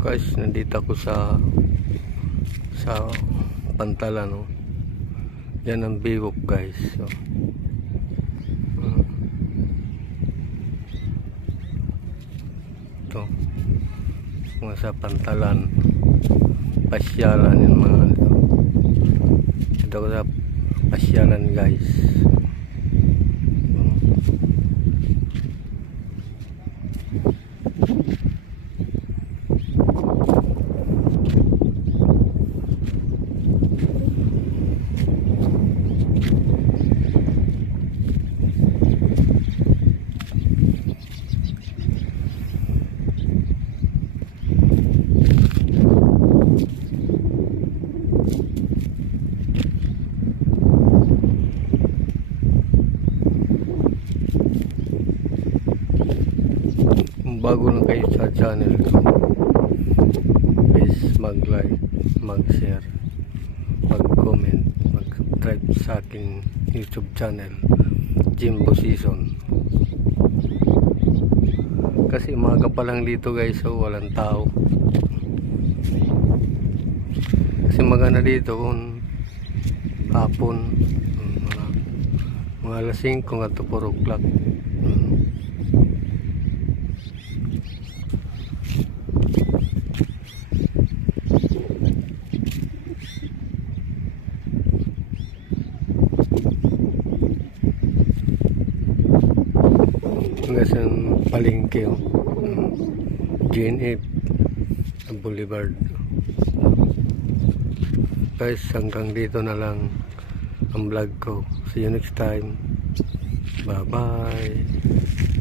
Guys, nandito ako sa Pantalan, no. Yan ang biwok, guys. So, ito mga sa Pantalan, pasyalan yung mga dito ako sa pasyalan, guys. Bago lang kayo sa channel ko, please mag-like, mag-share, mag-comment, mag-subscribe sa aking YouTube channel, Jimbo Season. Kasi umaga pa lang dito, guys, so walang tao. Kasi maganda dito kung hapon, mga alas 5 at 4 o'clock. Guys, ang palengke, GNF Boulevard. Guys, hanggang dito na lang ang vlog ko. See you next time. Bye bye.